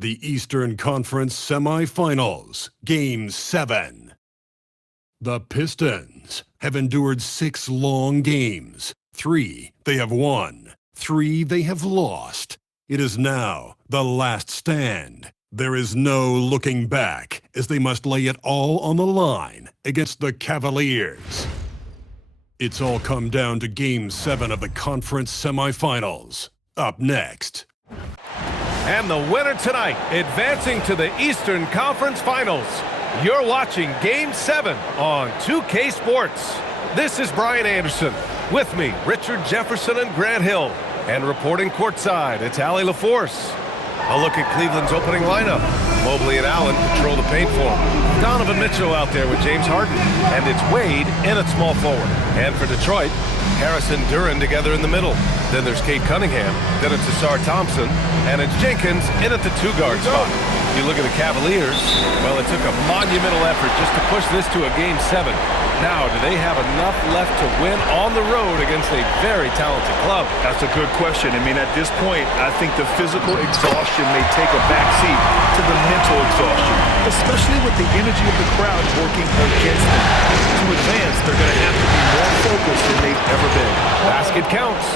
The Eastern Conference Semifinals, Game 7. The Pistons have endured 6 long games. 3 they have won, 3 they have lost. It is now the last stand. There is no looking back as they must lay it all on the line against the Cavaliers. It's all come down to Game 7 of the conference semifinals. Up next. And the winner tonight, advancing to the Eastern Conference Finals. You're watching Game 7 on 2K Sports. This is Brian Anderson. With me, Richard Jefferson and Grant Hill. And reporting courtside, it's Allie LaForce. A look at Cleveland's opening lineup. Mobley and Allen control the paint for him. Donovan Mitchell out there with James Harden. And it's Wade in at small forward. And for Detroit, Harris and Duren together in the middle. Then there's Cade Cunningham. Then it's Ausar Thompson. And it's Jenkins in at the 2-guard spot. You look at the Cavaliers, well, it took a monumental effort just to push this to a Game 7. Now, do they have enough left to win on the road against a very talented club? That's a good question. I mean, at this point, I think the physical exhaustion may take a backseat to the mental exhaustion, especially with the energy of the crowd working against them. To advance, they're going to have to be more focused than they've ever been. Basket counts.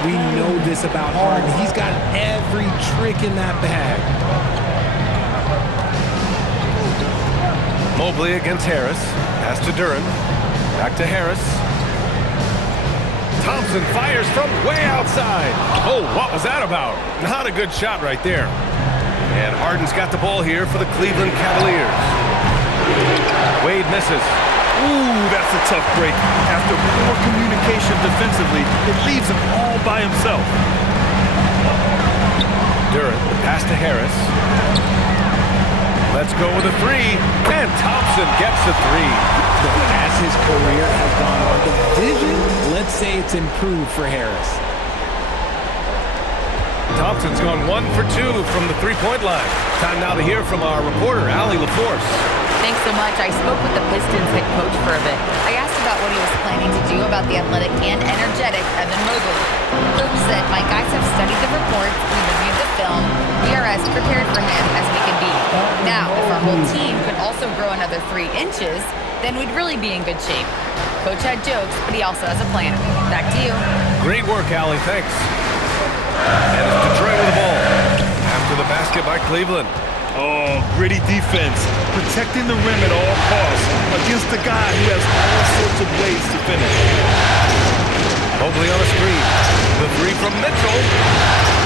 We know this about Harden. He's got every trick in that bag. Mobley against Harris. Pass to Duren. Back to Harris. Thompson fires from way outside. Oh, what was that about? Not a good shot right there. And Harden's got the ball here for the Cleveland Cavaliers. Wade misses. Ooh, that's a tough break. After poor communication defensively, it leaves him all by himself. Duren, the pass to Harris. Let's go with a 3, and Thompson gets a 3. As his career has gone on, the vision, let's say it's improved for Harris. Thompson's gone 1 for 2 from the 3-point line. Time now to hear from our reporter, Allie LaForce. Thanks so much. I spoke with the Pistons head coach for a bit. I asked about what he was planning to do about the athletic and energetic Evan Mobley. Coach said, "My guys have studied the reports, we reviewed the film, we are as prepared for him as we can be. Now, if our whole team could also grow another 3 inches, then we'd really be in good shape." Coach had jokes, but he also has a plan. Back to you. Great work, Allie. Thanks. And it's Detroit with the ball. After the basket by Cleveland. Oh, gritty defense. Protecting the rim at all costs against a guy who has all sorts of ways to finish. Mobley on a screen. The 3 from Mitchell.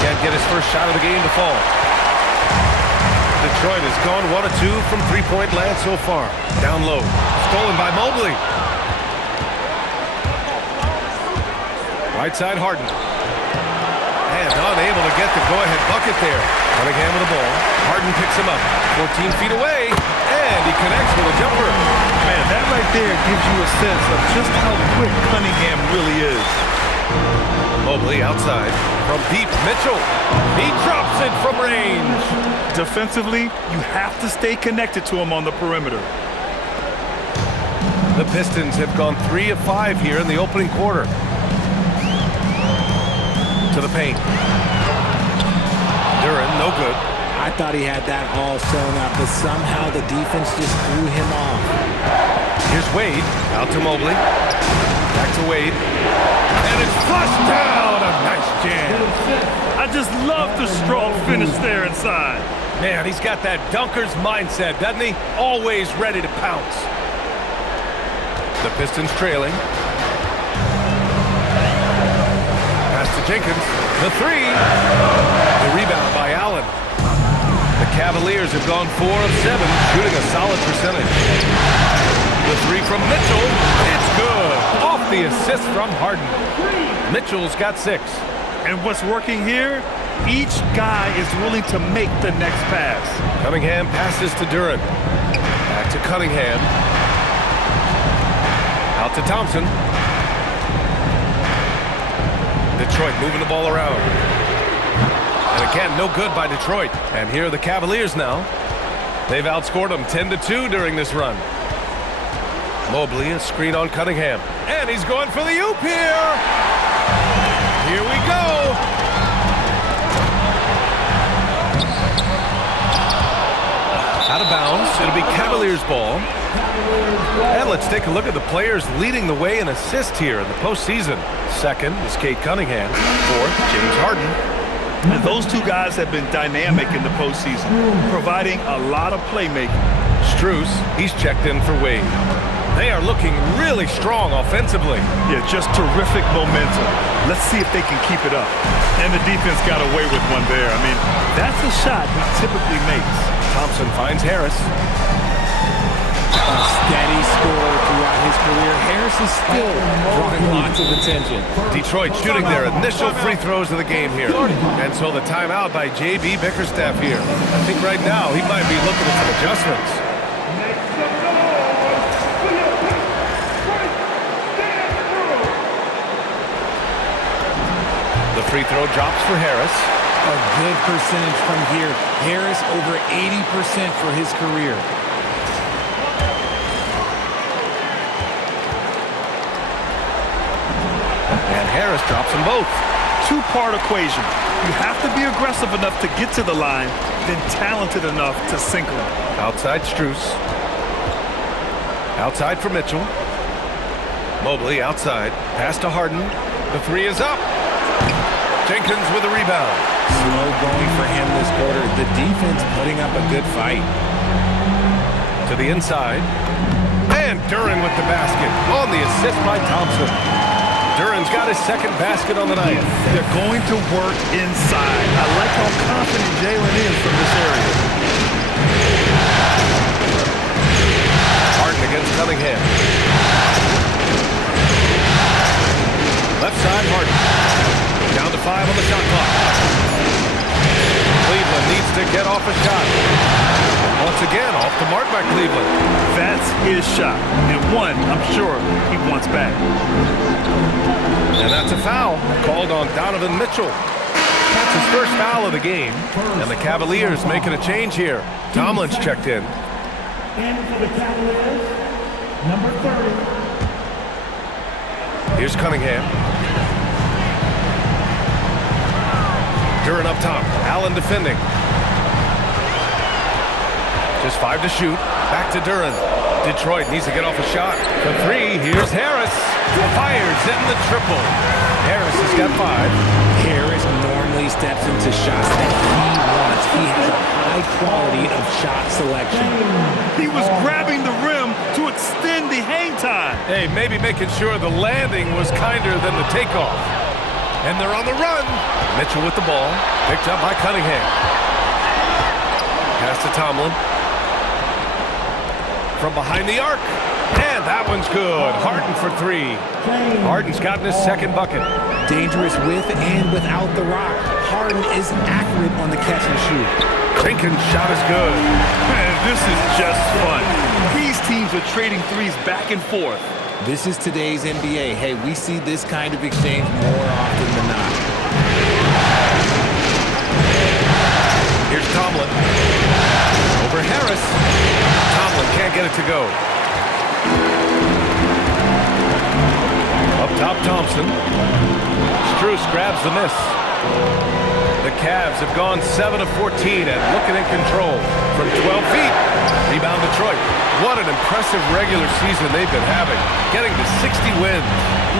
Can't get his first shot of the game to fall. Detroit has gone 1 of 2 from 3-point land so far. Down low. Stolen by Mobley. Right side Harden. And unable to get the go-ahead bucket there. Cunningham with the ball. Harden picks him up. 14 feet away. And he connects with a jumper. Man, that right there gives you a sense of just how quick Cunningham really is. Mobley outside. From deep, Mitchell. He drops it from range. Defensively, you have to stay connected to him on the perimeter. The Pistons have gone 3 of 5 here in the opening quarter. To the paint. Duren, no good. I thought he had that all sewn up, but somehow the defense just threw him off. Here's Wade. Out to Mobley. Back to Wade. And it's flushed down. A nice jam. I just love the strong finish there inside. Man, he's got that dunker's mindset, doesn't he? Always ready to pounce. The Pistons trailing. Pass to Jenkins. The 3. The rebound by Allen. The Cavaliers have gone 4 of 7, shooting a solid percentage. The 3 from Mitchell. It's good. Off the assist from Harden. Mitchell's got 6. And what's working here? Each guy is willing to make the next pass. Cunningham passes to Duren. Back to Cunningham. Out to Thompson. Detroit moving the ball around. And again, no good by Detroit. And here are the Cavaliers now. They've outscored them 10-2 during this run. Mobley, a screen on Cunningham. And he's going for the oop here. Here we go. Cavaliers ball. And let's take a look at the players leading the way in assists here in the postseason. Second is Cade Cunningham. Fourth, James Harden. And those two guys have been dynamic in the postseason, providing a lot of playmaking. Strus, he's checked in for Wade. They are looking really strong offensively. Yeah, just terrific momentum. Let's see if they can keep it up. And the defense got away with one there. I mean, that's a shot he typically makes. Thompson finds Harris. A steady scorer throughout his career. Harris is still drawing lots of attention. Detroit shooting their initial free throws of the game here. And so the timeout by J.B. Bickerstaff here. I think right now he might be looking at some adjustments. The free throw drops for Harris. A good percentage from here. Harris over 80% for his career. And Harris drops them both. Two-part equation. You have to be aggressive enough to get to the line, then talented enough to sink them. Outside Strus. Outside for Mitchell. Mobley outside. Pass to Harden. The three is up. Jenkins with a rebound. Slow going for him this quarter. The defense putting up a good fight. To the inside. And Duren with the basket on the assist by Thompson. Duren's got his second basket on the night. They're going to work inside. I like how confident Jalen is from this area. Harden against Cunningham. Left side, Harden. Down to 5 on the shot clock. Cleveland needs to get off a shot. Once again, off the mark by Cleveland. That's his shot. And one, I'm sure, he wants back. And that's a foul called on Donovan Mitchell. That's his first foul of the game. And the Cavaliers making a change here. Tomlin's checked in. And for the Cavaliers, number 30. Here's Cunningham. Duren up top. Allen defending. Just 5 to shoot. Back to Duren. Detroit needs to get off a shot. For 3, here's Harris. Fires in the triple. Harris has got 5. Harris normally steps into shots that he wants. He has a high quality of shot selection. He was grabbing the rim to extend the hang time. Hey, maybe making sure the landing was kinder than the takeoff. And they're on the run. Mitchell with the ball. Picked up by Cunningham. Pass to Tomlin. From behind the arc. And that one's good. Harden for 3. Harden's gotten his second bucket. Dangerous with and without the rock. Harden is accurate on the catch and shoot. Jenkins' shot is good. Man, this is just fun. These teams are trading threes back and forth. This is today's NBA. Hey, we see this kind of exchange more often than not. Here's Tomlin. Over Harris. Tomlin can't get it to go. Up top, Thompson. Strus grabs the miss. The Cavs have gone 7 of 14 and looking in control from 12 feet. Rebound Detroit. What an impressive regular season they've been having, getting to 60 wins.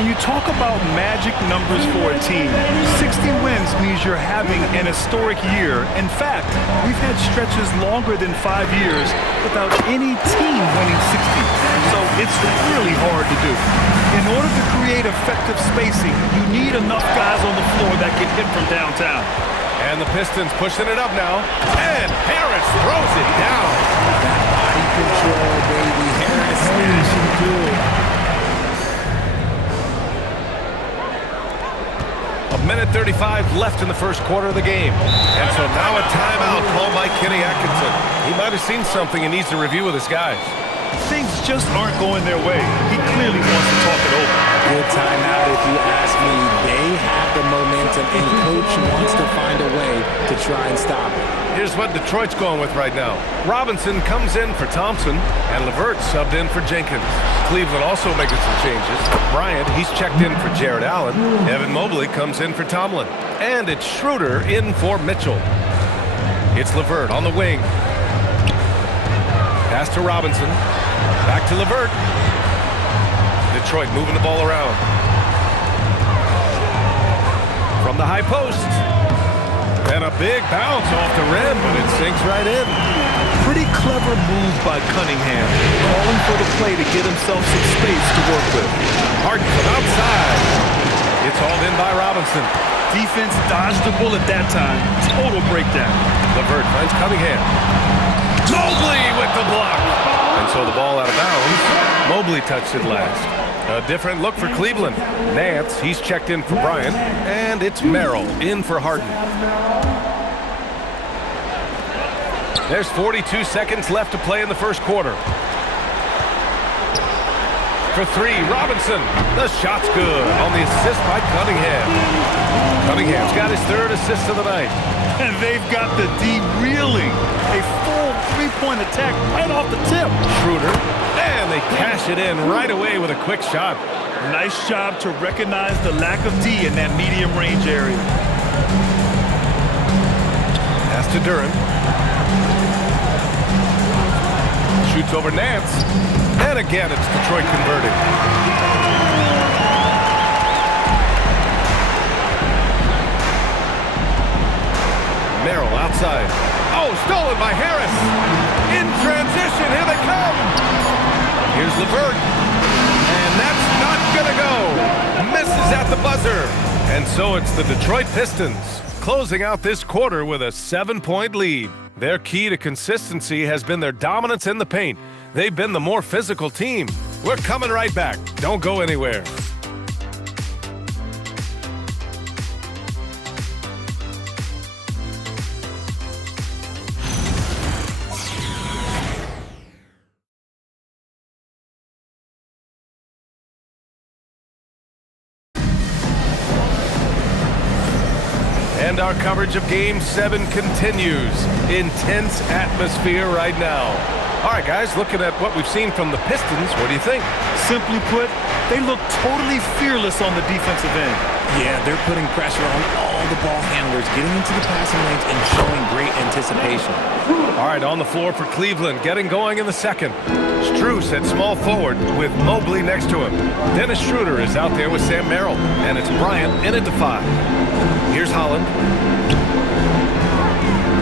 When you talk about magic numbers for a team, 60 wins means you're having an historic year. In fact, we've had stretches longer than 5 years without any team winning 60. So it's really hard to do. In order to create effective spacing, you need enough guys on the floor that can hit from downtown. And the Pistons pushing it up now. And Harris throws it down. That body control, baby. Harris smashing good. A minute 35 left in the first quarter of the game. And so now a timeout called by Kenny Atkinson. He might have seen something and needs to review with his guys. Things just aren't going their way. He clearly wants to talk it over. Good timeout if you ask me. They have the momentum and coach wants to find a way to try and stop it. Here's what Detroit's going with right now. Robinson comes in for Thompson and LeVert subbed in for Jenkins. Cleveland also making some changes. Bryant, he's checked in for Jared Allen. Evan Mobley comes in for Tomlin. And it's Schroeder in for Mitchell. It's LeVert on the wing. Pass to Robinson. Back to LeVert. Detroit moving the ball around. From the high post. And a big bounce off the rim, but it sinks right in. Pretty clever move by Cunningham, calling for the play to get himself some space to work with. Harden from outside. It's hauled in by Robinson. Defense dodged the bullet that time. Total breakdown. LeVert finds Cunningham. Mobley with the block. And so the ball out of bounds. Mobley touched it last. A different look for Cleveland. Nance, he's checked in for Bryant. And it's Merrill in for Harden. There's 42 seconds left to play in the first quarter. For three, Robinson. The shot's good on the assist by Cunningham. Cunningham's got his third assist of the night. And they've got the D reeling. A full three-point attack right off the tip. Schroeder. And they cash it in right away with a quick shot. Nice job to recognize the lack of D in that medium range area. Pass to Duren. Shoots over Nance. And again, it's Detroit converting. Merrill outside. Oh, stolen by Harris. In transition, here they come. Here's LeVert. And that's not gonna go. Misses at the buzzer. And so it's the Detroit Pistons closing out this quarter with a 7-point lead. Their key to consistency has been their dominance in the paint. They've been the more physical team. We're coming right back. Don't go anywhere. And our coverage of Game 7 continues. Intense atmosphere right now. All right, guys, looking at what we've seen from the Pistons, what do you think? Simply put, they look totally fearless on the defensive end. Yeah, they're putting pressure on all the ball handlers, getting into the passing lanes and showing great anticipation. All right, on the floor for Cleveland, getting going in the second. Strus at small forward with Mobley next to him. Dennis Schroeder is out there with Sam Merrill, and it's Bryant in at the 5. Here's Holland.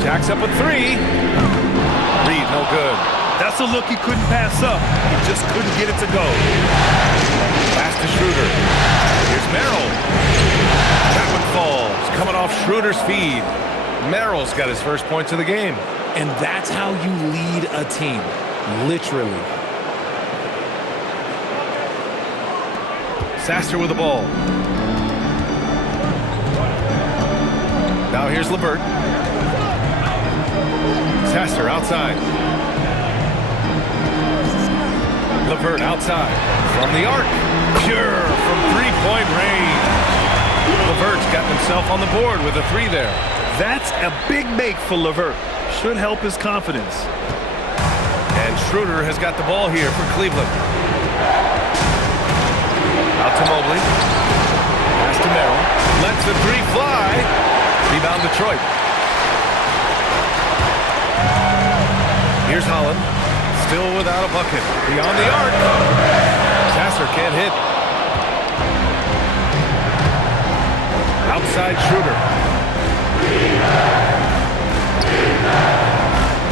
Jacks up a 3. Reed, no good. That's a look he couldn't pass up. He just couldn't get it to go. Pass to Schroeder. Here's Merrill. That one falls. Coming off Schroeder's feed. Merrill's got his first points of the game. And that's how you lead a team. Literally. Sasser with the ball. Now here's LeVert. Sasser outside. LeVert outside. From the arc. Pure from three-point range. LeVert's got himself on the board with a 3 there. That's a big make for LeVert. Should help his confidence. And Schroeder has got the ball here for Cleveland. Out to Mobley. Pass to Merrill. Lets the 3 fly. Rebound Detroit. Here's Holland. Still without a bucket. Beyond the arc. Sasser can't hit. Outside Schroeder.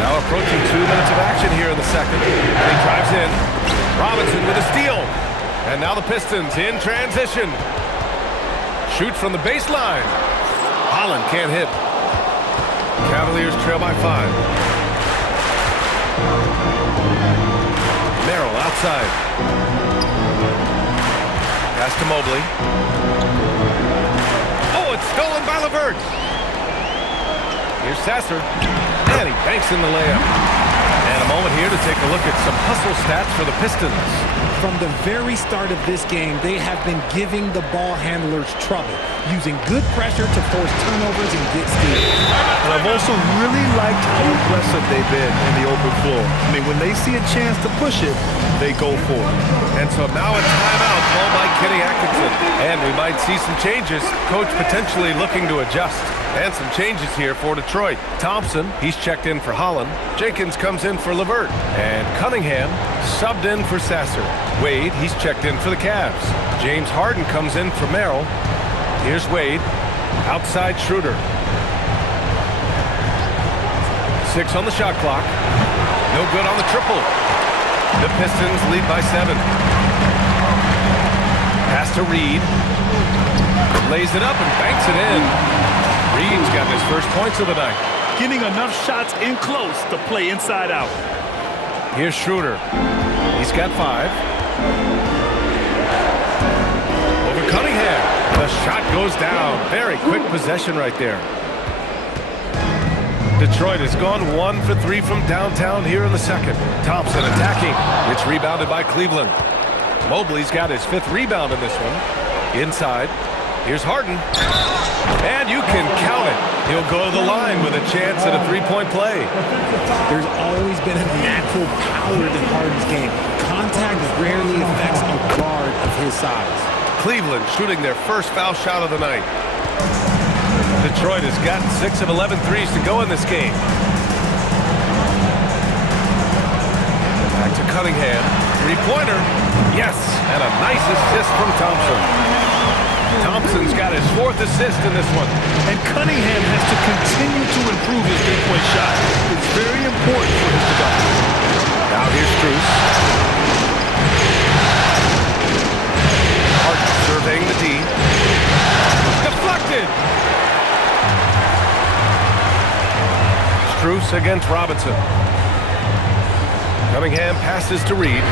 Now approaching 2 minutes of action here in the second. And he drives in. Robinson with a steal. And now the Pistons in transition. Shoot from the baseline. Holland can't hit. Cavaliers trail by 5. Merrill outside. Pass to Mobley. Oh, it's stolen by LeVert. Here's Sasser. And he banks in the layup. And a moment here to take a look at some hustle stats for the Pistons. From the very start of this game, they have been giving the ball handlers trouble, using good pressure to force turnovers and get steals. And I've also really liked how aggressive they've been in the open floor. I mean, when they see a chance to push it, they go for it. And so now a timeout called by Kenny Atkinson. And we might see some changes. Coach potentially looking to adjust. And some changes here for Detroit. Thompson, he's checked in for Holland. Jenkins comes in for LeVert. And Cunningham subbed in for Sasser. Wade, he's checked in for the Cavs. James Harden comes in for Merrill. Here's Wade. Outside Schroeder. 6 on the shot clock. No good on the triple. The Pistons lead by 7. Pass to Reed. Lays it up and banks it in. Reed's got his first points of the night. Getting enough shots in close to play inside out. Here's Schroeder. He's got 5. Over Cunningham. The shot goes down. Very quick possession right there. Detroit has gone 1 for 3 from downtown here in the second. Thompson attacking. It's rebounded by Cleveland. Mobley's got his 5th rebound in this one. Inside. Here's Harden. And you can count it. He'll go to the line with a chance at a 3-point play. There's always been a natural power to Harden's game. Contact rarely affects a guard of his size. Cleveland shooting their first foul shot of the night. Detroit has gotten 6 of 11 threes to go in this game. Back to Cunningham. 3-pointer. Yes, and a nice assist from Thompson. Thompson's got his 4th assist in this one. And Cunningham has to continue to improve his 3-point shot. It's very important for his development. Now here's Strus. Harden surveying the D. Deflected! Strus against Robinson. Cunningham passes to Reed.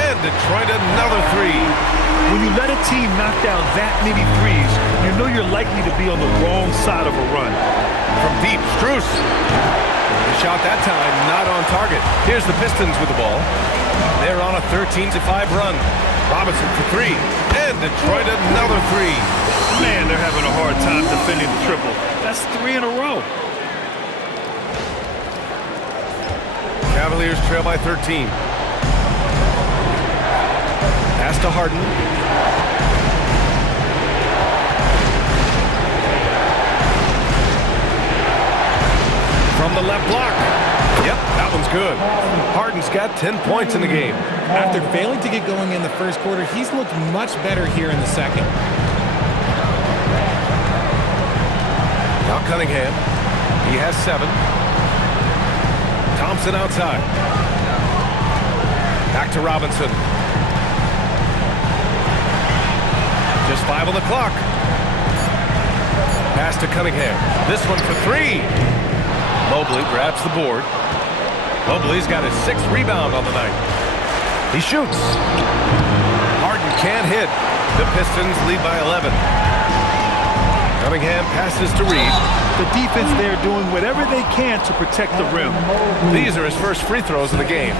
And Detroit another 3. When you let a team knock down that many threes, you know you're likely to be on the wrong side of a run. From deep, Strus. The shot that time not on target. Here's the Pistons with the ball. They're on a 13-5 run. Robinson for 3. And Detroit another 3. Man, they're having a hard time defending the triple. That's 3 in a row. Cavaliers trail by 13. Pass to Harden. From the left block. Yep, that one's good. Harden's got 10 points in the game. After failing to get going in the first quarter, he's looked much better here in the second. Now Cunningham. He has 7. Thompson outside. Back to Robinson. Just 5 on the clock. Pass to Cunningham. This one for 3. Mobley grabs the board. Mobley's got his 6th rebound on the night. He shoots. Harden can't hit. The Pistons lead by 11. Cunningham passes to Reed. The defense there doing whatever they can to protect the rim. These are his first free throws of the game.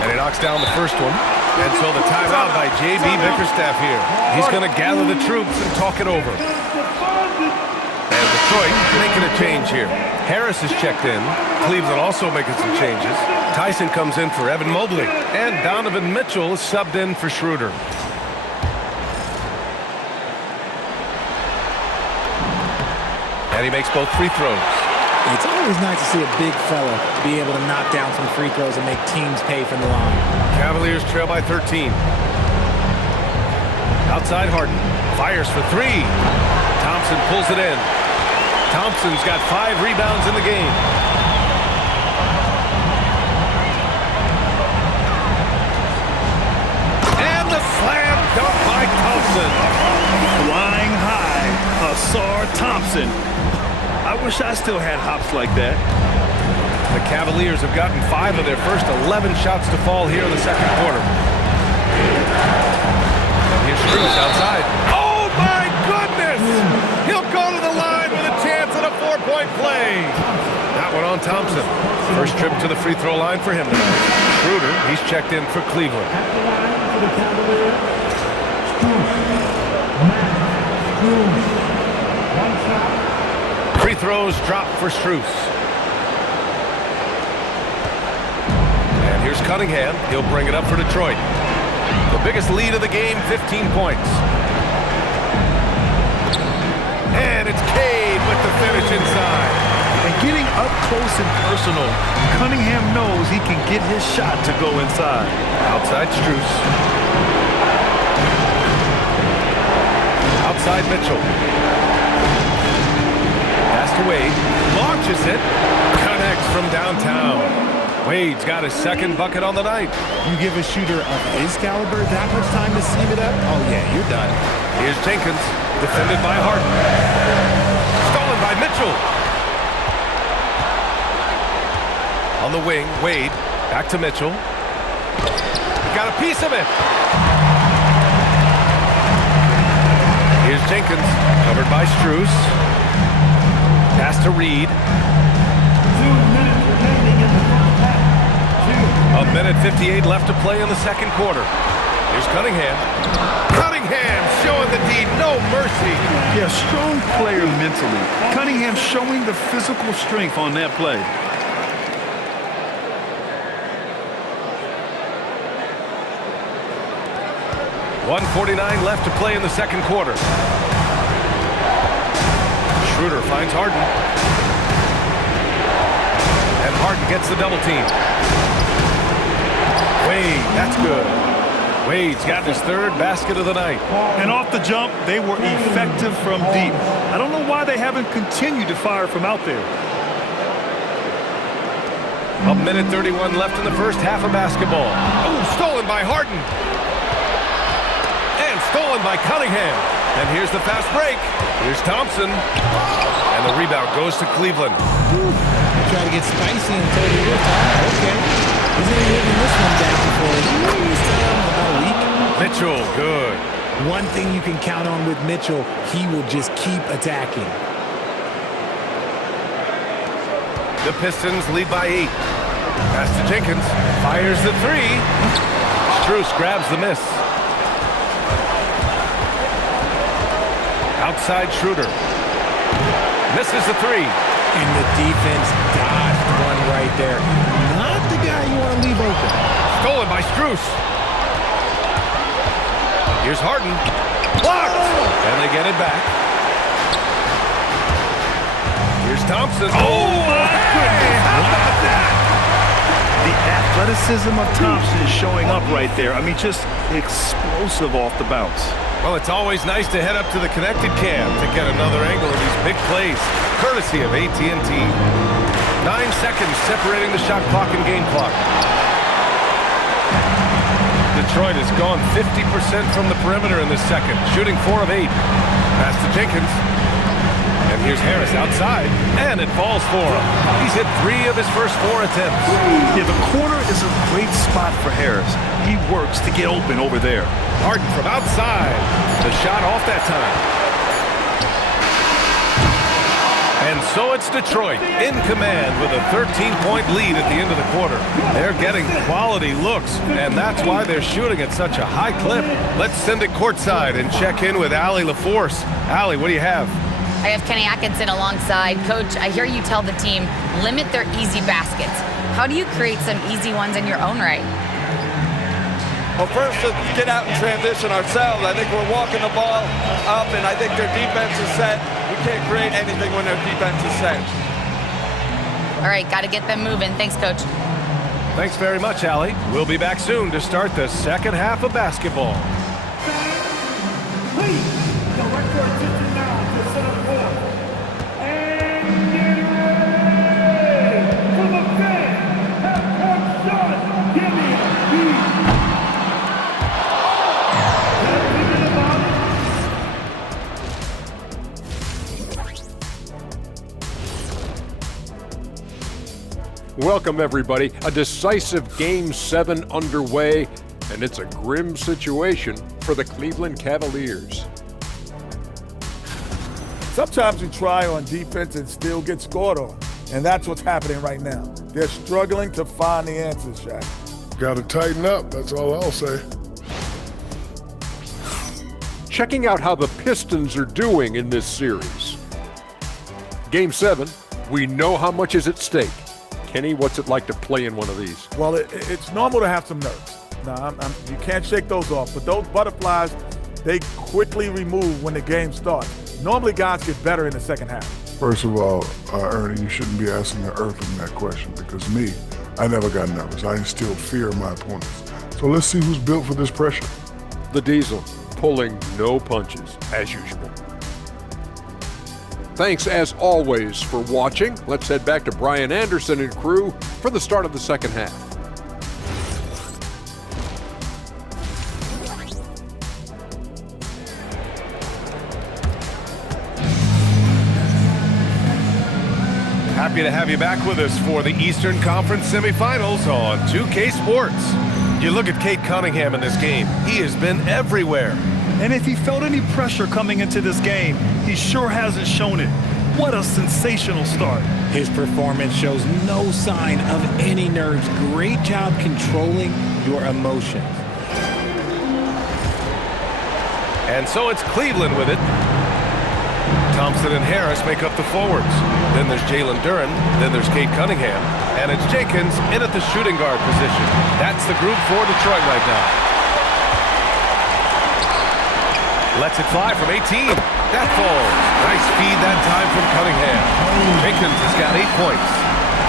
And he knocks down the first one. And so the timeout by J.B. Bickerstaff here. He's going to gather the troops and talk it over. And Detroit making a change here. Harris is checked in. Cleveland also making some changes. Tyson comes in for Evan Mobley. And Donovan Mitchell is subbed in for Schroeder. And he makes both free throws. It's always nice to see a big fella be able to knock down some free throws and make teams pay from the line. Cavaliers trail by 13. Outside Harden. Fires for 3. Thompson pulls it in. Thompson's got 5 rebounds in the game. And the slam dunk by Thompson. Flying high, Asar Thompson. I wish I still had hops like that. The Cavaliers have gotten 5 of their first 11 shots to fall here in the second quarter. Here's Strus outside. Oh, my goodness! He'll go to the line with a chance at a 4-point play. That one on Thompson. First trip to the free throw line for him tonight. Schroeder, he's checked in for Cleveland. At the line for the Cavaliers, Strus. One shot. Free throws dropped for Strus. And here's Cunningham. He'll bring it up for Detroit. The biggest lead of the game, 15 points. And it's Cade with the finish inside. And getting up close and personal, Cunningham knows he can get his shot to go inside. Outside Strus. Outside Mitchell. Pass to Wade. Launches it. Connects from downtown. Wade's got his second bucket on the night. You give a shooter of his caliber that much time to seam it up? Oh, yeah, you're done. Here's Jenkins. Defended by Harden. Stolen by Mitchell. On the wing, Wade. Back to Mitchell. Got a piece of it. Here's Jenkins. Covered by Strus. Pass to Reed. 2 minutes remaining in the first half. 1 minute 58 left to play in the second quarter. Here's Cunningham. Cunningham showing the D no mercy. Yeah, strong player mentally. Cunningham showing the physical strength on that play. .149 left to play in the second quarter. Schroeder finds Harden. And Harden gets the double team. Wade, that's good. Wade's got his third basket of the night. And off the jump, they were effective from deep. I don't know why they haven't continued to fire from out there. 1 minute 31 left in the first half of basketball. Oh, stolen by Harden. And stolen by Cunningham. And here's the fast break. Here's Thompson. And the rebound goes to Cleveland. Try to get spicy and tell you your time. Okay. He's only living this one down for about a week. Mitchell, good. One thing you can count on with Mitchell, he will just keep attacking. The Pistons lead by 8. Pass to Jenkins. Fires the three. Strus grabs the miss. Outside Schroeder. Misses the three. And the defense dodged one right there. Not the guy you want to leave open. Stolen by Strus. Here's Harden. Blocked. And they get it back. Here's Thompson. Oh, my goodness. How about that? The athleticism of Thompson is showing up right there. I mean, just explosive off the bounce. Well, it's always nice to head up to the connected cam to get another angle of these big plays, courtesy of AT&T. 9 seconds separating the shot clock and game clock. Detroit has gone 50% from the perimeter in this second, shooting 4 of 8. Pass to Jenkins. And here's Harris outside, and it falls for him. He's hit 3 of his first 4 attempts. Yeah, the corner is a great spot for Harris. He works to get open over there. Harden from outside. The shot off that time. And so it's Detroit in command with a 13-point lead at the end of the quarter. They're getting quality looks, and that's why they're shooting at such a high clip. Let's send it courtside and check in with Allie LaForce. Allie, what do you have? I have Kenny Atkinson alongside. Coach, I hear you tell the team, limit their easy baskets. How do you create some easy ones in your own right? Well, first, let's get out and transition ourselves. I think we're walking the ball up, and I think their defense is set. We can't create anything when their defense is set. All right, got to get them moving. Thanks, Coach. Thanks very much, Allie. We'll be back soon to start the second half of basketball. Please, direct your attention now to center court. And get ready for the fifth half-court shot. Give me a beat. Welcome, everybody. A decisive Game 7 underway, and it's a grim situation for the Cleveland Cavaliers. Sometimes we try on defense and still get scored on. And that's what's happening right now. They're struggling to find the answers, Shaq. Got to tighten up, that's all I'll say. Checking out how the Pistons are doing in this series. Game 7, we know how much is at stake. Kenny, what's it like to play in one of these? Well, it's normal to have some nerves. Now, you can't shake those off, but those butterflies, they quickly remove when the game starts. Normally, guys get better in the second half. First of all, Ernie, you shouldn't be asking the Earthling that question because me, I never got nervous. I instilled fear in my opponents. So let's see who's built for this pressure. The Diesel, pulling no punches, as usual. Thanks, as always, for watching. Let's head back to Brian Anderson and crew for the start of the second half. Happy to have you back with us for the Eastern Conference Semifinals on 2K Sports. You look at Cade Cunningham in this game. He has been everywhere. And if he felt any pressure coming into this game, he sure hasn't shown it. What a sensational start. His performance shows no sign of any nerves. Great job controlling your emotions. And so it's Cleveland with it. Thompson and Harris make up the forwards. Then there's Jalen Duren. Then there's Cade Cunningham. And it's Jenkins in at the shooting guard position. That's the group for Detroit right now. Lets it fly from 18. That falls. Nice feed that time from Cunningham. Jenkins has got 8 points.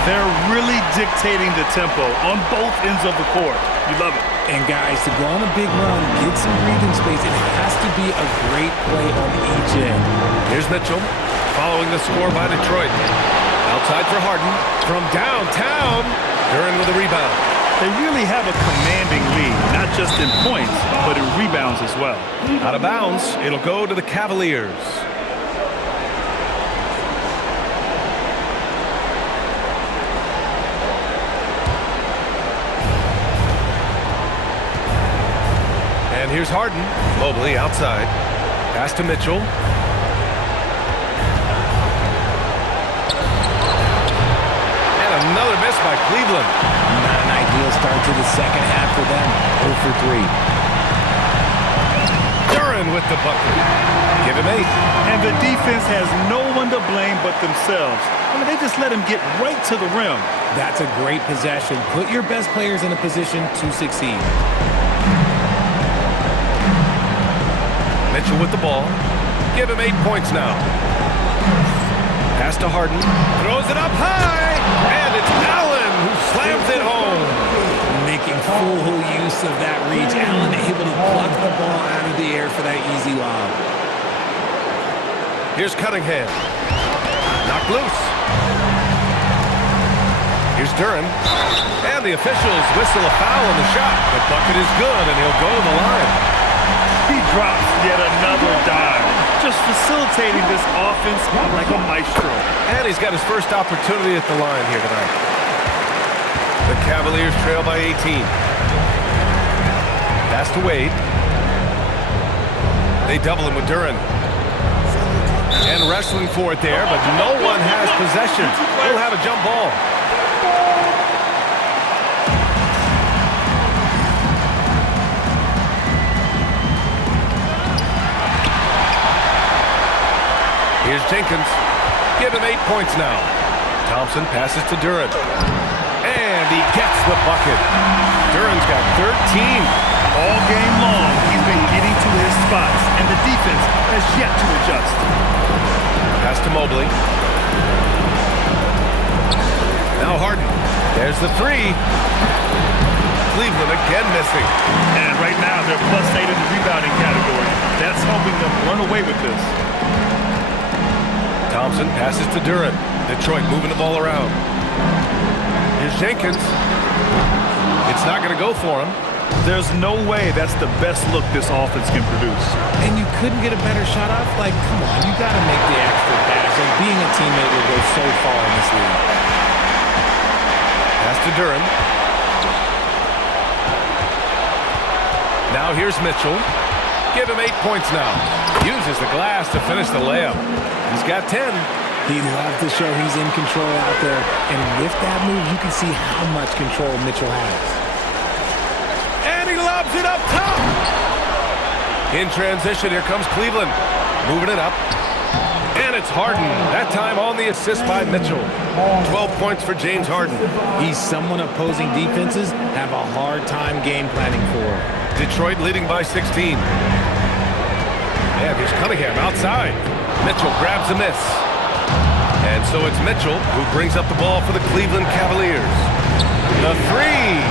They're really dictating the tempo on both ends of the court. You love it. And guys, to go on a big run, get some breathing space, it has to be a great play on each end. Here's Mitchell following the score by Detroit. Outside for Harden. From downtown, Duren with a rebound. They really have a commanding lead, not just in points, but in rebounds as well. Out of bounds, it'll go to the Cavaliers. And here's Harden. Mobley outside. Pass to Mitchell. And another miss by Cleveland. Not an ideal start to the second half for them. 0 for 3. Duren with the bucket. Give him 8. And the defense has no one to blame but themselves. I mean, they just let him get right to the rim. That's a great possession. Put your best players in a position to succeed. Mitchell with the ball. Give him 8 points now. Pass to Harden. Throws it up high. And it's Allen who slams it home. Making full use of that reach. Allen able to pluck the ball out of the air for that easy lob. Here's Cunningham. Knocked loose. Here's Duren. And the officials whistle a foul on the shot. The bucket is good, and he'll go to the line. He drops yet another dive, just facilitating this offense like a maestro. And he's got his first opportunity at the line here tonight. The Cavaliers trail by 18. Pass to Wade. They double him with Duren. And wrestling for it there, but no one has possession. We'll have a jump ball. Here's Jenkins. Give him 8 points now. Thompson passes to Duren. And he gets the bucket. Duren's got 13. All game long, he's been getting to his spots, and the defense has yet to adjust. Pass to Mobley. Now Harden. There's the 3. Cleveland again missing. And right now, they're +8 in the rebounding category. That's helping them run away with this. Thompson passes to Duren. Detroit moving the ball around. Here's Jenkins. It's not going to go for him. There's no way that's the best look this offense can produce. And you couldn't get a better shot off? Like, come on, you got to make the extra pass. And being a teammate will go so far in this league. Pass to Duren. Now here's Mitchell. Give him 8 points now. Uses the glass to finish the layup. He's got 10. He loves to show he's in control out there. And with that move, you can see how much control Mitchell has. And he lobs it up top. In transition, here comes Cleveland. Moving it up. And it's Harden. That time on the assist by Mitchell. 12 points for James Harden. He's someone opposing defenses have a hard time game planning for. Detroit leading by 16. And here's Cunningham outside. Mitchell grabs a miss. And so it's Mitchell who brings up the ball for the Cleveland Cavaliers. The three.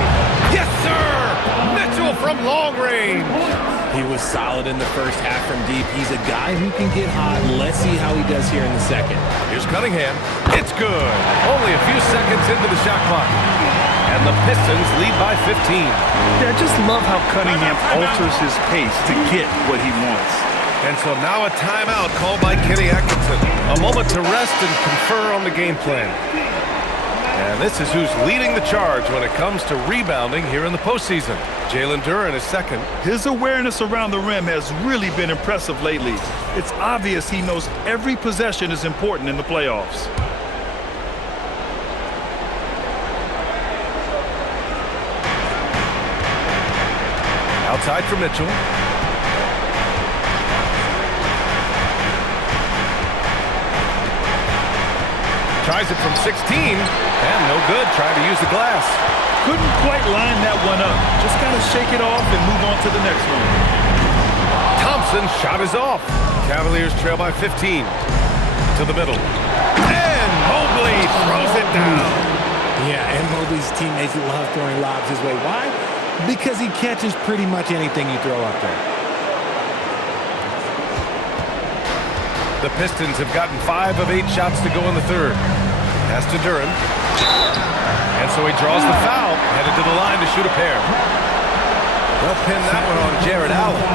Yes, sir! Mitchell from long range. He was solid in the first half from deep. He's a guy who can get hot. Let's see how he does here in the second. Here's Cunningham. It's good. Only a few seconds into the shot clock. And the Pistons lead by 15. Yeah, I just love how Cunningham alters his pace to get what he wants. And so now a timeout called by Kenny Atkinson. A moment to rest and confer on the game plan. And this is who's leading the charge when it comes to rebounding here in the postseason. Jalen Duren is second. His awareness around the rim has really been impressive lately. It's obvious he knows every possession is important in the playoffs. Outside for Mitchell. Tries it from 16, and no good, trying to use the glass. Couldn't quite line that one up. Just kind of shake it off and move on to the next one. Thompson's shot is off. Cavaliers trail by 15. To the middle. And Mobley throws it down. Yeah, and Mobley's teammates love throwing lobs his way. Why? Because he catches pretty much anything you throw up there. The Pistons have gotten 5 of 8 shots to go in the third. Pass to Duren. And so he draws the foul, headed to the line to shoot a pair. They'll pin that one on Jared Allen.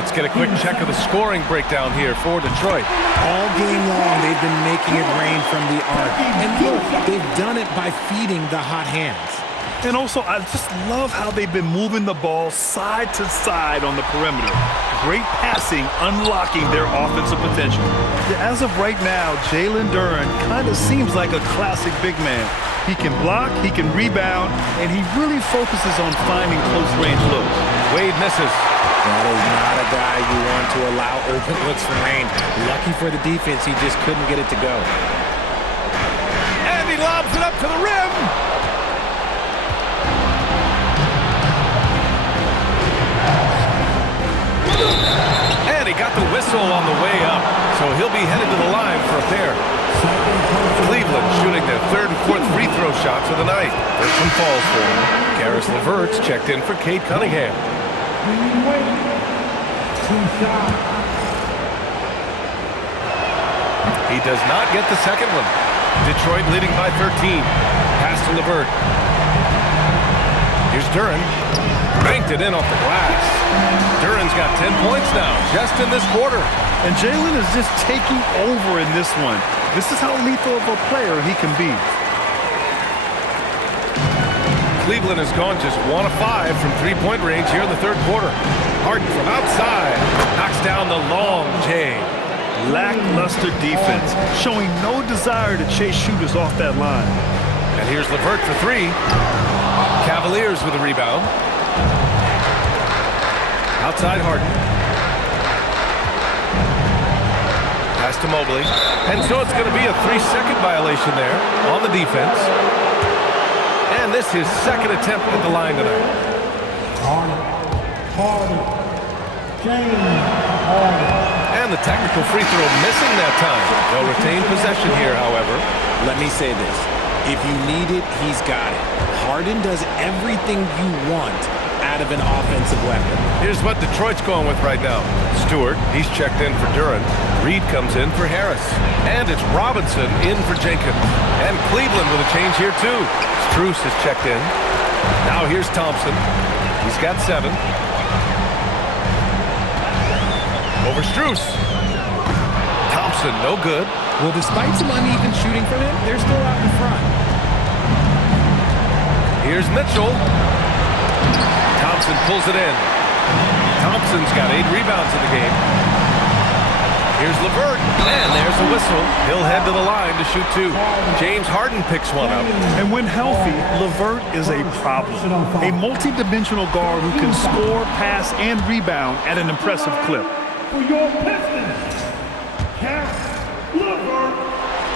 Let's get a quick check of the scoring breakdown here for Detroit. All game long, they've been making it rain from the arc. And look, they've done it by feeding the hot hands. And also, I just love how they've been moving the ball side to side on the perimeter. Great passing, unlocking their offensive potential. Yeah, as of right now, Jalen Duren kind of seems like a classic big man. He can block, he can rebound, and he really focuses on finding close-range looks. Wade misses. That is not a guy you want to allow open looks from range. Lucky for the defense, he just couldn't get it to go. And he lobs it up to the rim. And he got the whistle on the way up, so he'll be headed to the line for a pair. Cleveland shooting their third and fourth free throw shots of the night. First one falls for him. Karis LeVert's checked in for Cade Cunningham. He does not get the second one. Detroit leading by 13. Pass to LeVert. Here's Duren. Banked it in off the glass. Duren's got 10 points now, just in this quarter. And Jalen is just taking over in this one. This is how lethal of a player he can be. Cleveland has gone just 1 of 5 from three-point range here in the third quarter. Harden from outside knocks down the long J. Lackluster defense, showing no desire to chase shooters off that line. And here's LeVert for 3. Cavaliers with a rebound. Outside Harden. Pass to Mobley. And so it's going to be a 3-second violation there on the defense. And this is his second attempt at the line tonight. And the technical free throw missing that time. They'll retain possession here, however. Let me say this. If you need it, he's got it. Harden does everything you want out of an offensive weapon. Here's what Detroit's going with right now. Stewart, he's checked in for Duren. Reed comes in for Harris. And it's Robinson in for Jenkins. And Cleveland with a change here, too. Strus is checked in. Now here's Thompson. He's got 7. Over Strus. Thompson, no good. Well, despite some uneven shooting from him, they're still out in front. Here's Mitchell. Thompson pulls it in. Thompson's got 8 rebounds in the game. Here's LeVert, and there's the whistle. He'll head to the line to shoot two. James Harden picks one up. And when healthy, LeVert is a problem. A multi-dimensional guard who can score, pass, and rebound at an impressive clip. For your Pistons, LeVert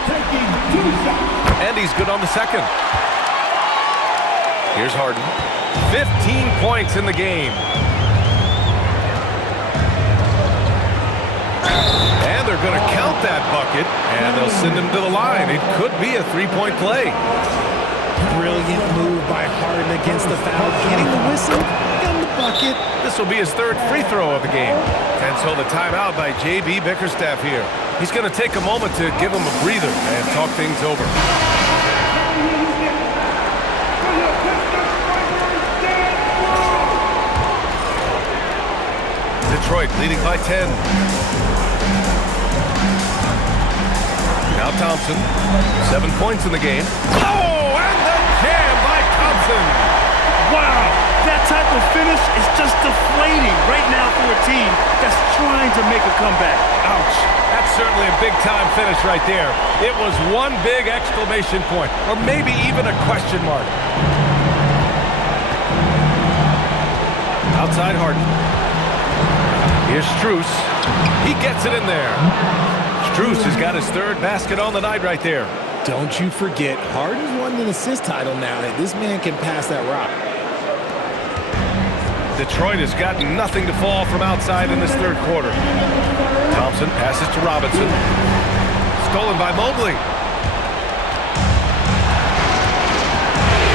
taking 2 shots. And he's good on the second. Here's Harden. 15 points in the game. And they're going to count that bucket, and they'll send him to the line. It could be a three-point play. Brilliant move by Harden against the foul, getting the whistle and the bucket. This will be his third free throw of the game. And so the timeout by J.B. Bickerstaff here. He's going to take a moment to give him a breather and talk things over. Detroit leading by 10. Now Thompson, 7 points in the game. Oh, and the jam by Thompson. Wow, that type of finish is just deflating right now for a team that's trying to make a comeback. Ouch. That's certainly a big-time finish right there. It was one big exclamation point, or maybe even a question mark. Outside Harden. Here's Strus. He gets it in there. Strus has got his third basket on the night right there. Don't you forget, Harden's won an assist title now. This man can pass that rock. Detroit has got nothing to fall from outside in this third quarter. Thompson passes to Robinson. Stolen by Mobley.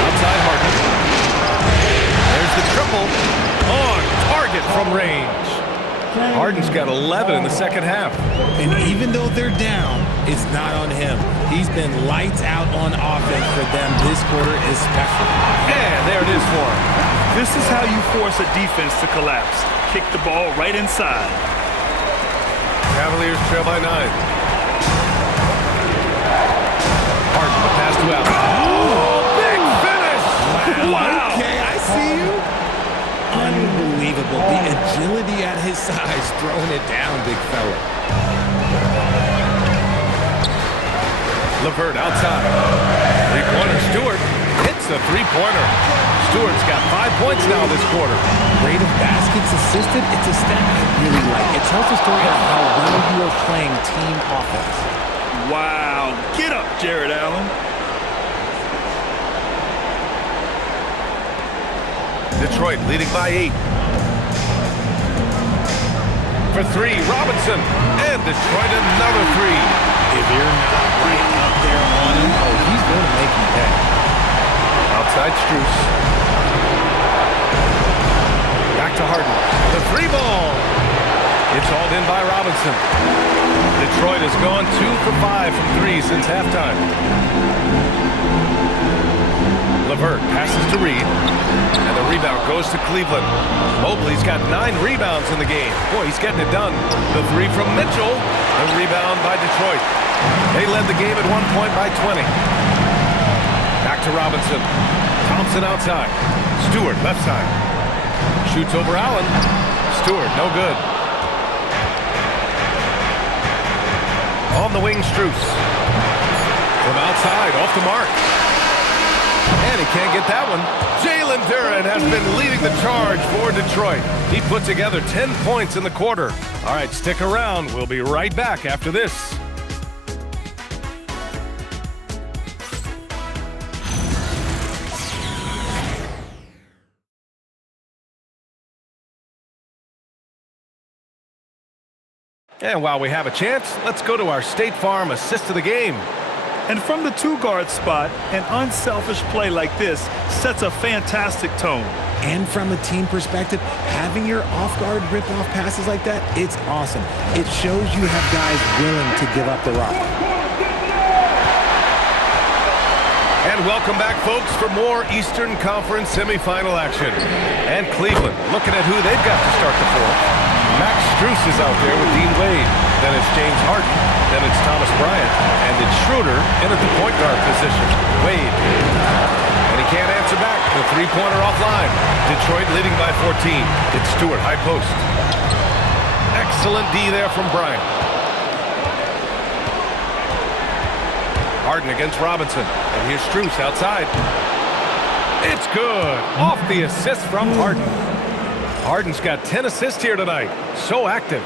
Outside Harden. There's the triple. On target from range. Harden's got 11 in the second half. And even though they're down, it's not on him. He's been lights out on offense for them this quarter especially. And there it is for him. This is how you force a defense to collapse. Kick the ball right inside. Cavaliers trail by 9. Harden, the pass to Allen. Oh, big finish! Wow. Okay, I see you. Unbelievable. The agility at his size, throwing it down, big fella. LeVert outside. Three-pointer. Stewart hits a three-pointer. Stewart's got 5 points now this quarter. Rate of baskets assisted, it's a stat I really like. It tells a story of how well you are playing team offense. Wow. Get up, Jared Allen. Detroit leading by 8. For 3, Robinson. And Detroit another 3. If you're not right up there on him, oh, he's going to make you pay. Outside Strus. Back to Harden. The 3 ball. It's hauled in by Robinson. Detroit has gone 2 for 5 from 3 since halftime. LeVert passes to Reed. And the rebound goes to Cleveland. Mobley's got 9 rebounds in the game. Boy, he's getting it done. The 3 from Mitchell. The rebound by Detroit. They led the game at 1 point by 20. Back to Robinson. Thompson outside. Stewart left side. Shoots over Allen. Stewart, no good. On the wing, Strus. From outside, off the mark. And he can't get that one. Jalen Duren has been leading the charge for Detroit. He put together 10 points in the quarter. All right, stick around. We'll be right back after this. And while we have a chance, let's go to our State Farm assist of the game. And from the 2-guard spot, an unselfish play like this sets a fantastic tone. And from a team perspective, having your off-guard rip-off passes like that, it's awesome. It shows you have guys willing to give up the rock. And welcome back, folks, for more Eastern Conference semifinal action. And Cleveland looking at who they've got to start the fourth. Max Strus is out there with Dean Wade. Then it's James Harden. Then it's Thomas Bryant. And it's Schroeder in at the point guard position. Wade. And he can't answer back. The three-pointer offline. Detroit leading by 14. It's Stewart, high post. Excellent D there from Bryant. Harden against Robinson. And here's Strus outside. It's good. Off the assist from Harden. Harden's got 10 assists here tonight. So active.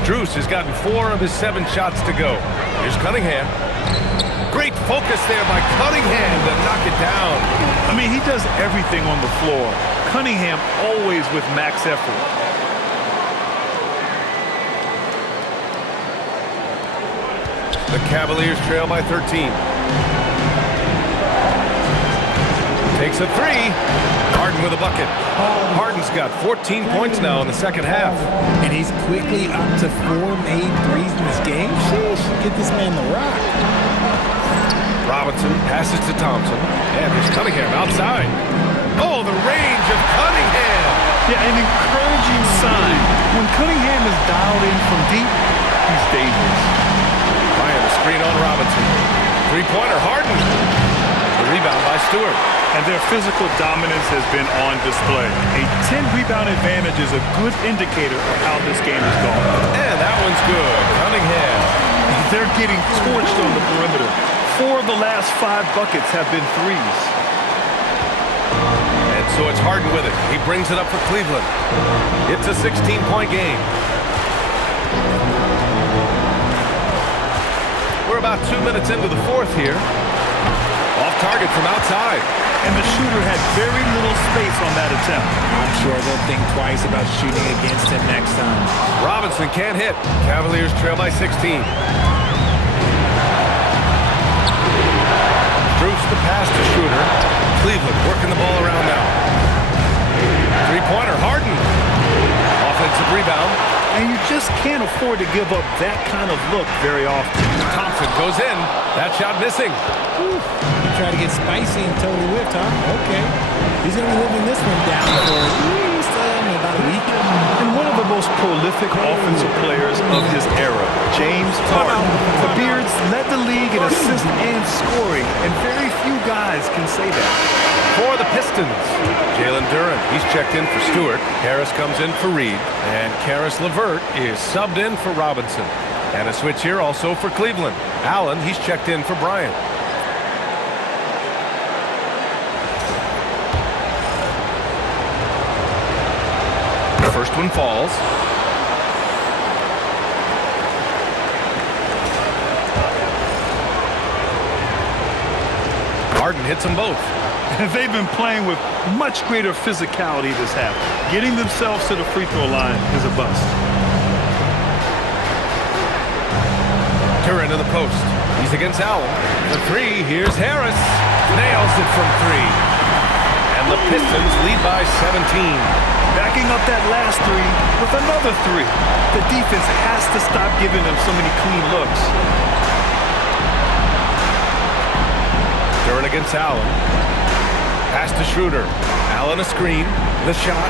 Strus has gotten 4 of his 7 shots to go. Here's Cunningham. Great focus there by Cunningham to knock it down. I mean, he does everything on the floor. Cunningham always with max effort. The Cavaliers trail by 13. Takes a 3. Harden with a bucket. Harden's got 14 points now in the second half. And he's quickly up to 4 made threes in this game. Sheesh, get this man the rock. Robinson passes to Thompson. And there's Cunningham outside. Oh, the range of Cunningham. Yeah, an encouraging sign. When Cunningham is dialed in from deep, he's dangerous. Ryan, a screen on Robinson. Three-pointer, Harden. The rebound by Stewart. And their physical dominance has been on display. A 10-rebound advantage is a good indicator of how this game is going. And that one's good. Cunningham. They're getting torched on the perimeter. 4 of the last 5 buckets have been threes. And so it's Harden with it. He brings it up for Cleveland. It's a 16-point game. We're about 2 minutes into the fourth here. Off target from outside. And the shooter had very little space on that attempt. I'm sure they'll think twice about shooting against him next time. Robinson can't hit. Cavaliers trail by 16. Strus the pass to Schroeder. Cleveland working the ball around now. Three-pointer, Harden. Offensive rebound. And you just can't afford to give up that kind of look very often. Thompson goes in. That shot missing. Whew. He tried to get spicy and totally whipped, huh? Okay. He's going to be living this one down for at least about a week. And one of the most prolific offensive players of his era, James Harden. The Beards led the league in assists and scoring, and very few guys can say that. For the Pistons, Jalen Duren, he's checked in for Stewart. Harris comes in for Reed. And Karis LeVert is subbed in for Robinson. And a switch here also for Cleveland. Allen, he's checked in for Bryant. The first one falls. Harden hits them both. They've been playing with much greater physicality this half. Getting themselves to the free throw line is a bust. Duren in the post. He's against Allen. The 3, here's Harris. Nails it from 3. And the Pistons lead by 17. Backing up that last 3 with another 3. The defense has to stop giving them so many clean looks. Duren against Allen. Pass to Schroeder. Allen a screen. The shot.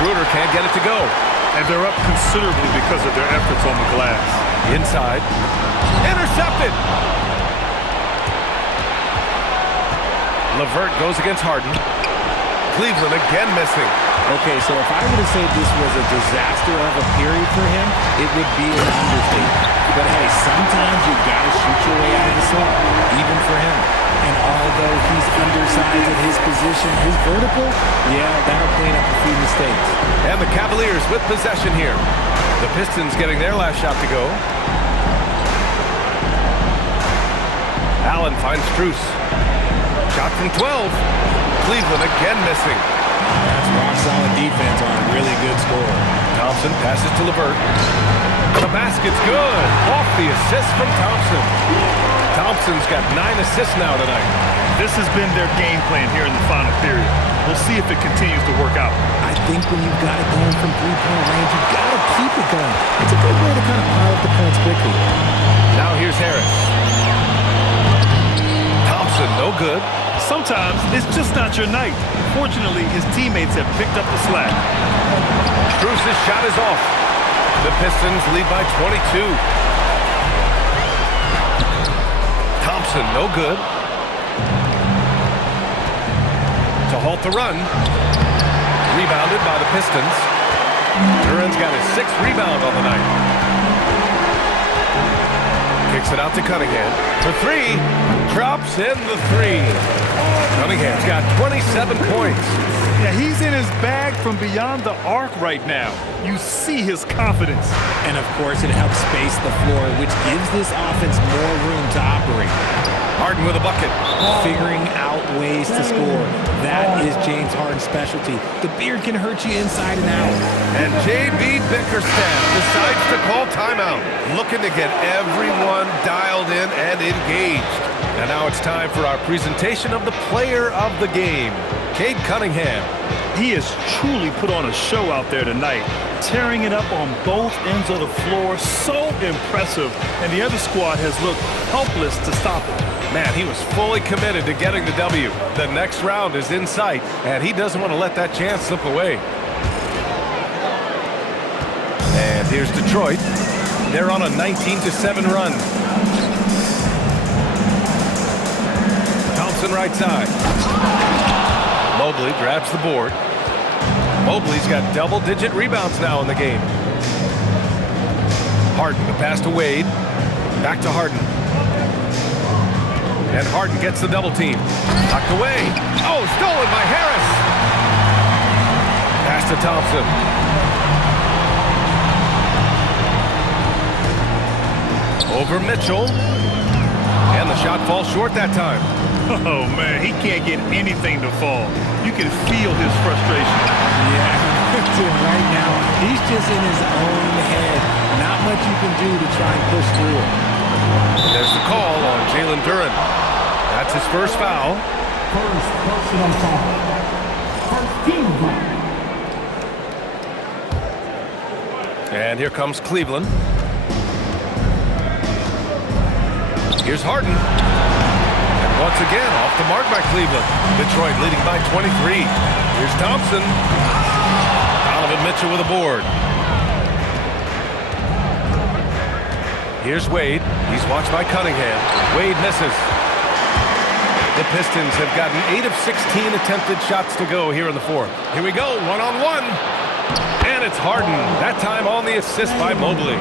Schroeder can't get it to go. And they're up considerably because of their efforts on the glass. Inside. Intercepted. LeVert goes against Harden. Cleveland again missing. Okay, so if I were to say this was a disaster of a period for him, it would be an understatement. But hey, sometimes you gotta shoot your way out of the slump, even for him. And although he's undersized at his position, his vertical, yeah, that'll clean up a few mistakes. And the Cavaliers with possession here. The Pistons getting their last shot to go. Allen finds Strus. Shot from 12. Cleveland again missing. That's rock-solid defense on a really good score. Thompson passes to LeVert. The basket's good. Off the assist from Thompson. Thompson's got 9 assists now tonight. This has been their game plan here in the final period. We'll see if it continues to work out. I think when you've got it going from three-point range, you've got to keep it going. It's a good way to kind of pile up the points quickly. Now here's Harris. Thompson, no good. Sometimes it's just not your night. Fortunately, his teammates have picked up the slack. Strus' shot is off. The Pistons lead by 22. Thompson, no good. to halt the run. Rebounded by the Pistons. Duran's got his 6th rebound on the night. Kicks it out to Cunningham for 3. Drops in the 3. Cunningham's got 27 points. Yeah, he's in his bag from beyond the arc right now. You see his confidence. And, of course, it helps space the floor, which gives this offense more room to operate. Harden with a bucket. Figuring out ways to score. That is James Harden's specialty. The beard can hurt you inside and out. And J.B. Bickerstaff decides to call timeout, looking to get everyone dialed in and engaged. And now it's time for our presentation of the player of the game, Cade Cunningham. He has truly put on a show out there tonight, tearing it up on both ends of the floor. So impressive. And the other squad has looked helpless to stop it. Man, he was fully committed to getting the W. The next round is in sight, and he doesn't want to let that chance slip away. And here's Detroit. They're on a 19-7 run. Thompson right side. Mobley grabs the board. Mobley's got double-digit rebounds now in the game. Harden, the pass to Wade. Back to Harden. And Harden gets the double team. Knocked away. Oh, stolen by Harris. Pass to Thompson. Over Mitchell. And the shot falls short that time. Oh, man, he can't get anything to fall. You can feel his frustration. Yeah, right now, he's just in his own head. Not much you can do to try and push through it. There's the call on Jalen Duran. That's his first foul. First personal foul. First team foul. And here comes Cleveland. Here's Harden. And once again, off the mark by Cleveland. Detroit leading by 23. Here's Thompson. Donovan Mitchell with a board. Here's Wade. He's watched by Cunningham. Wade misses. The Pistons have gotten 8 of 16 attempted shots to go here in the 4th. Here we go, one-on-one. And it's Harden. That time on the assist by Mobley.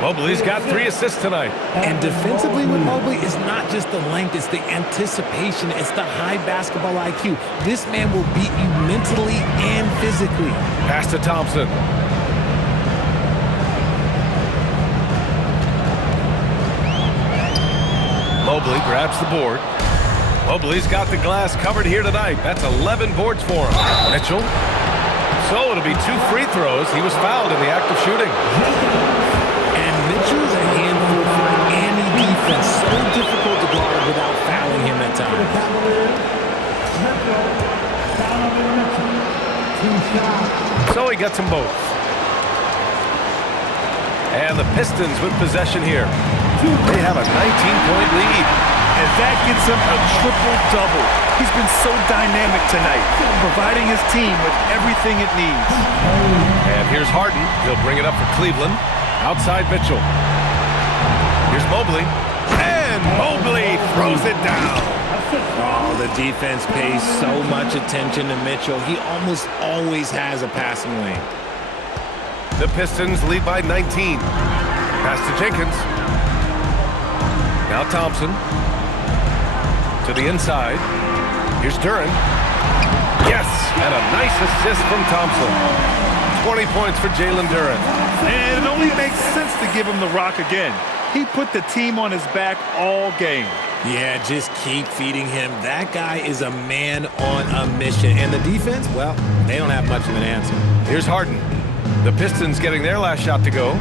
Mobley's got 3 assists tonight. And defensively with Mobley, it's not just the length, it's the anticipation, it's the high basketball IQ. This man will beat you mentally and physically. Pass to Thompson. Mobley grabs the board. Mobley's got the glass covered here tonight. That's 11 boards for him. Mitchell. So it'll be 2 free throws. He was fouled in the act of shooting. And Mitchell's a handful for any defense. So difficult to guard without fouling him at times. So he gets them both. And the Pistons with possession here. They have a 19-point lead. And that gets him a triple-double. He's been so dynamic tonight, providing his team with everything it needs. And here's Harden. He'll bring it up for Cleveland. Outside Mitchell. Here's Mobley. And Mobley throws it down. Oh, the defense pays so much attention to Mitchell. He almost always has a passing lane. The Pistons lead by 19. Pass to Jenkins. Now Thompson. To the inside. Here's Duran. Yes, and a nice assist from Thompson. 20 points for Jalen Duran. And it only makes sense to give him the rock again. He put the team on his back all game. Yeah, just keep feeding him. That guy is a man on a mission. And the defense, well, they don't have much of an answer. Here's Harden. The Pistons getting their last shot to go.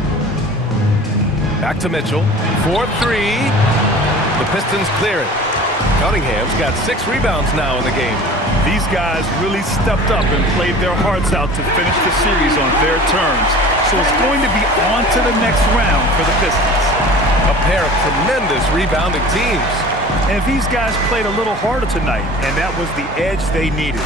Back to Mitchell. 4-3. The Pistons clear it. Cunningham's got 6 rebounds now in the game. These guys really stepped up and played their hearts out to finish the series on their terms. So it's going to be on to the next round for the Pistons. A pair of tremendous rebounding teams. And these guys played a little harder tonight, and that was the edge they needed.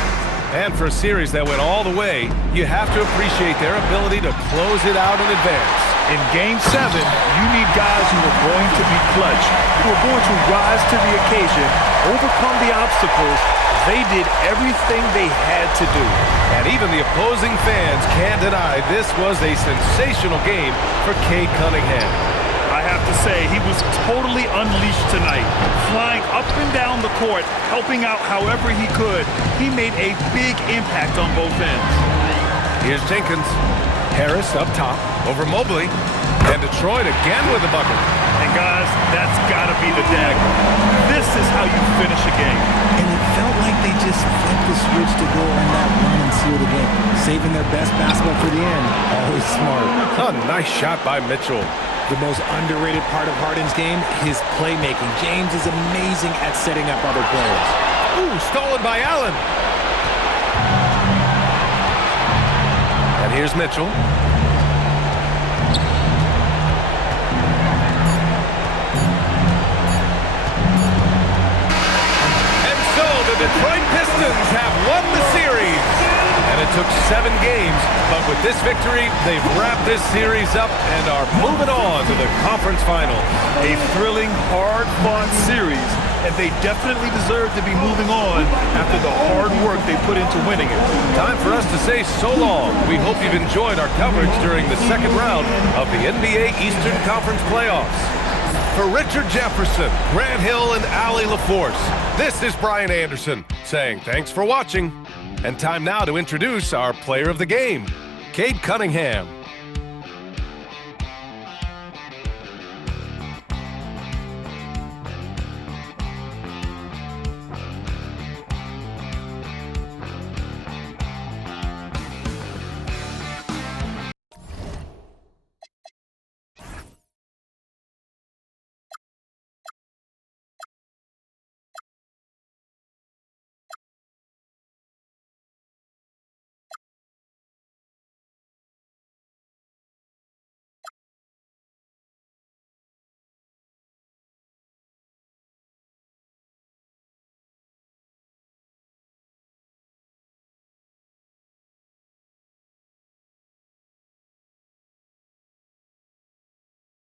And for a series that went all the way, you have to appreciate their ability to close it out in advance. In Game 7, you need guys who are going to be clutch, who are going to rise to the occasion, overcome the obstacles, They did everything they had to do. And even the opposing fans can't deny this was a sensational game for Cade Cunningham. I have to say, he was totally unleashed tonight. Flying up and down the court, helping out however he could. He made a big impact on both ends. Here's Jenkins. Harris up top over Mobley. And Detroit again with the bucket. And guys, that's got to be the dagger. This is how you finish a game. And it felt like they just flipped the switch to go on that run and seal the game. Saving their best basketball for the end. Always smart. A nice shot by Mitchell. The most underrated part of Harden's game, his playmaking. James is amazing at setting up other players. Ooh, stolen by Allen. And here's Mitchell. And so the Detroit Pistons have won the series. And it took 7 games, but with this victory, they've wrapped this series up and are moving on to the conference finals. A thrilling, hard-fought series, and they definitely deserve to be moving on after the hard work they put into winning it. Time for us to say so long. We hope you've enjoyed our coverage during the second round of the NBA Eastern Conference playoffs. For Richard Jefferson, Grant Hill, and Allie LaForce, this is Brian Anderson saying thanks for watching. And time now to introduce our player of the game, Cade Cunningham.